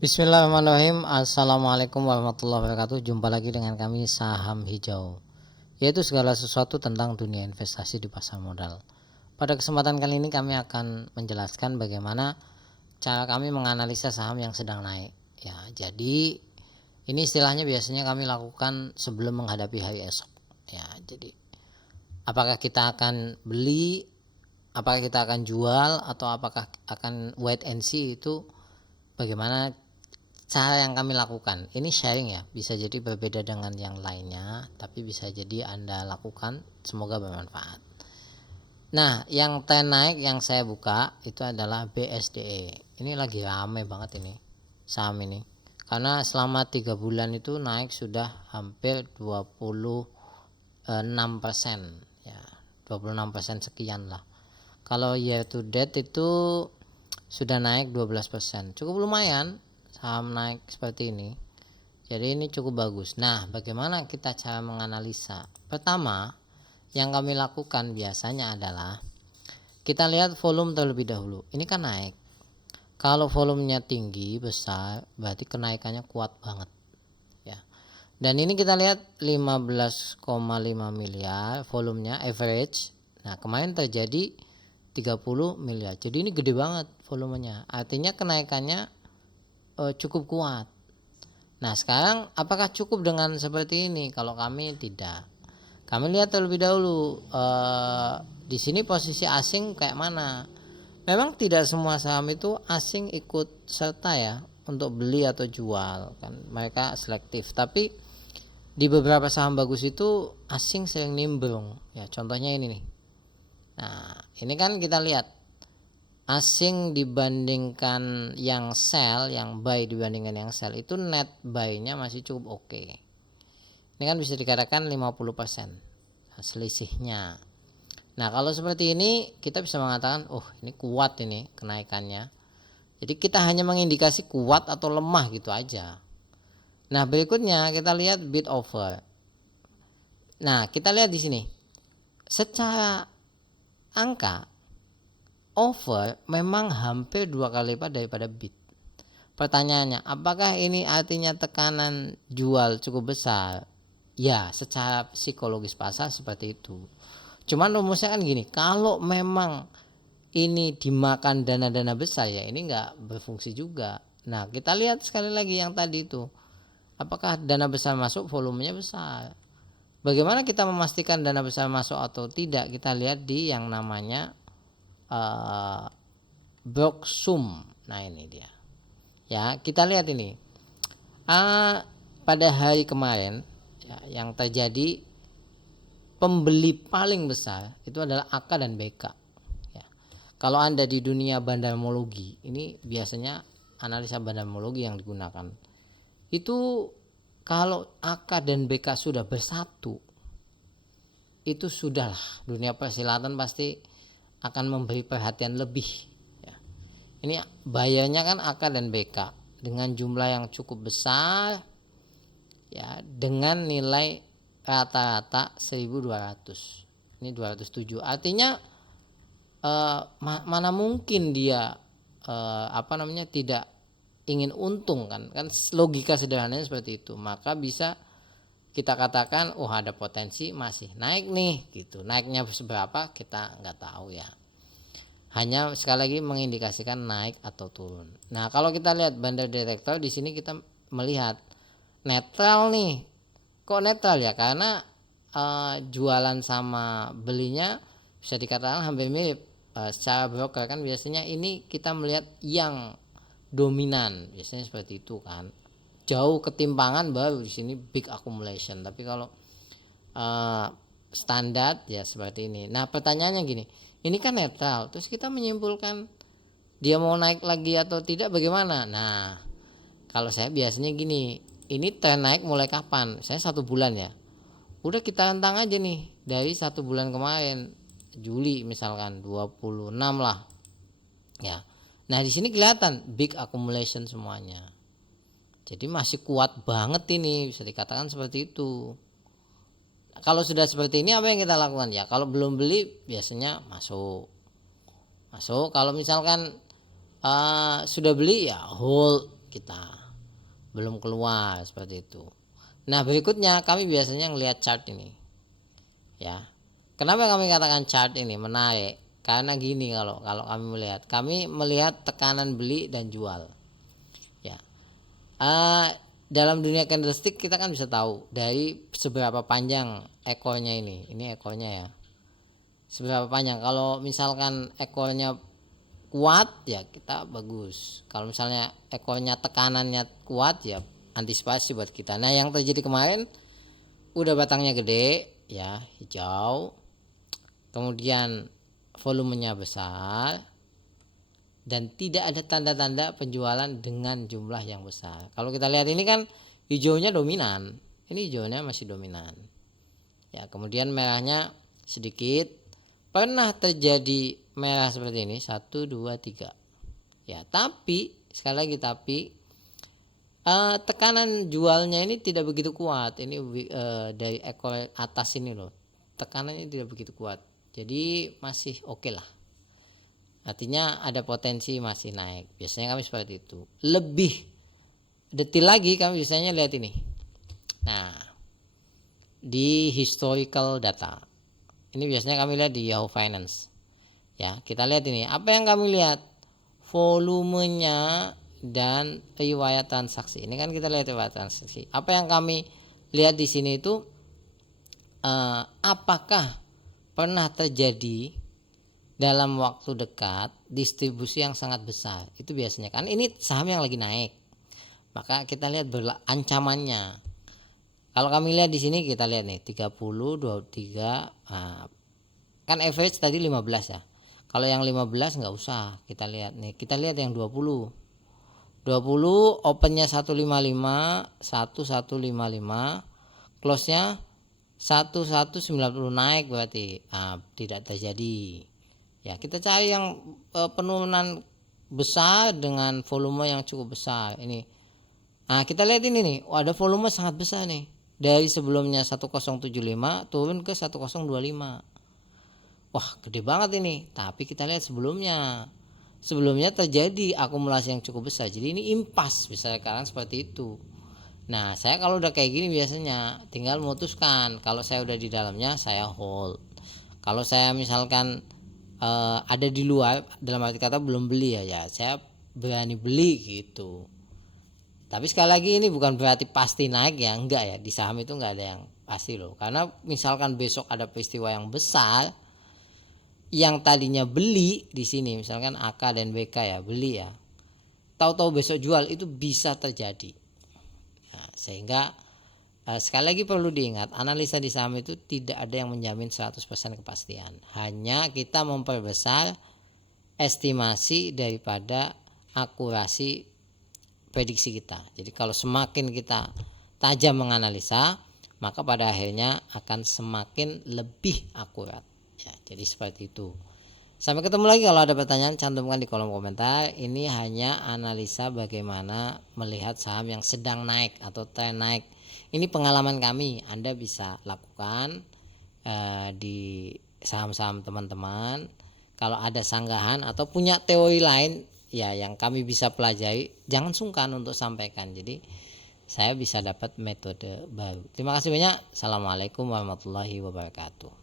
Bismillahirrahmanirrahim. Assalamualaikum warahmatullahi wabarakatuh. Jumpa lagi dengan kami Saham Hijau, yaitu segala sesuatu tentang dunia investasi di pasar modal. Pada kesempatan kali ini kami akan menjelaskan bagaimana cara kami menganalisa saham yang sedang naik. Ya, jadi ini istilahnya biasanya kami lakukan sebelum menghadapi hari esok. Ya, jadi apakah kita akan beli, apakah kita akan jual, atau apakah akan wait and see, itu bagaimana cara yang kami lakukan. Ini sharing ya, bisa jadi berbeda dengan yang lainnya, tapi bisa jadi Anda lakukan, semoga bermanfaat. Nah, yang tren naik yang saya buka itu adalah BSDE. Ini lagi rame banget ini saham ini, karena selama 3 bulan itu naik sudah hampir 26%, ya 26% sekian lah. Kalau year to date itu sudah naik 12%, cukup lumayan saham naik seperti ini. Jadi ini cukup bagus. Nah, bagaimana kita cara menganalisa? Pertama, yang kami lakukan biasanya adalah kita lihat volume terlebih dahulu. Ini kan naik. Kalau volumenya tinggi, besar, berarti kenaikannya kuat banget. Ya. Dan ini kita lihat 15,5 miliar volumenya average. Nah, kemarin terjadi 30 miliar. Jadi ini gede banget volumenya. Artinya kenaikannya cukup kuat. Nah, sekarang apakah cukup dengan seperti ini? Kalau kami tidak. Kami lihat terlebih dahulu di sini posisi asing kayak mana. Memang tidak semua saham itu asing ikut serta ya untuk beli atau jual, kan mereka selektif. Tapi di beberapa saham bagus itu asing sering nimbrung. Ya, contohnya ini nih. Nah, ini kan kita lihat asing dibandingkan yang sell, yang buy dibandingkan yang sell, itu net buy-nya masih cukup oke. Ini kan bisa dikatakan 50% selisihnya. Nah, kalau seperti ini kita bisa mengatakan, oh ini kuat ini kenaikannya. Jadi kita hanya mengindikasi kuat atau lemah gitu aja. Nah, berikutnya kita lihat bid offer. Nah, kita lihat di sini. Secara angka over memang hampir 2 kali lipat daripada bid. Pertanyaannya, apakah ini artinya tekanan jual cukup besar? Ya, secara psikologis pasar seperti itu. Cuman rumusnya kan gini, kalau memang ini dimakan dana-dana besar, ya ini nggak berfungsi juga. Nah, kita lihat sekali lagi yang tadi itu, apakah dana besar masuk, volumenya besar. Bagaimana kita memastikan dana besar masuk atau tidak? Kita lihat di yang namanya Broksum. Nah, ini dia. Ya, kita lihat ini. Pada hari kemarin ya, yang terjadi pembeli paling besar itu adalah AK dan BK. Ya. Kalau Anda di dunia bandarmologi, ini biasanya analisa bandarmologi yang digunakan. Itu kalau AK dan BK sudah bersatu, itu sudahlah, dunia persilatan pasti akan memberi perhatian lebih. Ya. Ini bayarnya kan AK dan BK dengan jumlah yang cukup besar, ya, dengan nilai rata-rata 1.200. Ini 207. Artinya mana mungkin dia tidak ingin untung, kan logika sederhananya seperti itu. Maka bisa kita katakan, oh ada potensi masih naik nih gitu. Naiknya seberapa kita nggak tahu ya. Hanya sekali lagi mengindikasikan naik atau turun. Nah, kalau kita lihat bandar detektor di sini kita melihat netral nih. Kok netral ya? Karena jualan sama belinya bisa dikatakan hampir mirip. Secara broker kan biasanya ini kita melihat yang dominan, biasanya seperti itu kan. Jauh ketimpangan baru di sini big accumulation. Tapi kalau standar ya seperti ini. Nah, pertanyaannya gini, ini kan netral, terus kita menyimpulkan dia mau naik lagi atau tidak bagaimana? Nah, kalau saya biasanya gini, ini tren naik mulai kapan? Saya 1 bulan ya. Udah kita rentang aja nih dari 1 bulan kemarin, Juli misalkan 26 lah. Ya. Nah, di sini kelihatan big accumulation semuanya. Jadi masih kuat banget ini, bisa dikatakan seperti itu. Kalau sudah seperti ini apa yang kita lakukan ya? Kalau belum beli biasanya masuk. Kalau misalkan sudah beli ya hold kita, belum keluar seperti itu. Nah berikutnya kami biasanya ngelihat chart ini ya. Kenapa kami katakan chart ini menarik? Karena gini, kalau kami melihat tekanan beli dan jual ya. Dalam dunia candlestick kita kan bisa tahu dari seberapa panjang ekornya ini ekornya ya, seberapa panjang. Kalau misalkan ekornya kuat ya kita bagus, kalau misalnya ekornya tekanannya kuat ya antisipasi buat kita. Nah yang terjadi kemarin, udah batangnya gede ya, hijau, kemudian volumenya besar dan tidak ada tanda-tanda penjualan dengan jumlah yang besar. Kalau kita lihat ini kan hijaunya dominan, ini hijaunya masih dominan ya, kemudian merahnya sedikit. Pernah terjadi merah seperti ini 1, 2, 3 ya, tapi sekali lagi tekanan jualnya ini tidak begitu kuat. Ini dari ekor atas ini loh, tekanannya tidak begitu kuat, jadi masih oke lah, artinya ada potensi masih naik. Biasanya kami seperti itu. Lebih detail lagi kami biasanya lihat ini. Nah di historical data ini biasanya kami lihat di Yahoo Finance ya. Kita lihat ini, apa yang kami lihat, volumenya dan riwayat transaksi. Ini kan kita lihat riwayat transaksi. Apa yang kami lihat di sini itu apakah pernah terjadi dalam waktu dekat distribusi yang sangat besar. Itu biasanya kan ini saham yang lagi naik, maka kita lihat ancamannya. Kalau kami lihat di sini, kita lihat nih 30, 23, nah, kan average tadi 15 ya. Kalau yang 15 nggak usah kita lihat nih, kita lihat yang 20 opennya 155, 1155, close nya 1190 naik, berarti tidak terjadi ya. Kita cari yang penurunan besar dengan volume yang cukup besar ini. Nah kita lihat ini nih, ada volume sangat besar nih, dari sebelumnya 1075 turun ke 1025. Wah gede banget ini. Tapi kita lihat sebelumnya terjadi akumulasi yang cukup besar, jadi ini impas bisa sekarang seperti itu. Nah saya kalau udah kayak gini biasanya tinggal memutuskan, kalau saya udah di dalamnya saya hold. Kalau saya misalkan ada di luar, dalam arti kata belum beli ya saya berani beli gitu. Tapi sekali lagi ini bukan berarti pasti naik ya, enggak ya. Di saham itu enggak ada yang pasti loh, karena misalkan besok ada peristiwa yang besar, yang tadinya beli di sini misalkan AK dan BK ya, beli ya, tahu-tahu besok jual, itu bisa terjadi. Nah, sehingga sekali lagi perlu diingat, analisa di saham itu tidak ada yang menjamin 100% kepastian. Hanya kita memperbesar estimasi daripada akurasi prediksi kita. Jadi kalau semakin kita tajam menganalisa, maka pada akhirnya akan semakin lebih akurat ya. Jadi seperti itu. Sampai ketemu lagi. Kalau ada pertanyaan cantumkan di kolom komentar. Ini hanya analisa bagaimana melihat saham yang sedang naik atau tren naik. Ini pengalaman kami, Anda bisa lakukan di saham-saham teman-teman. Kalau ada sanggahan atau punya teori lain ya yang kami bisa pelajari, jangan sungkan untuk sampaikan. Jadi saya bisa dapat metode baru. Terima kasih banyak. Assalamualaikum warahmatullahi wabarakatuh.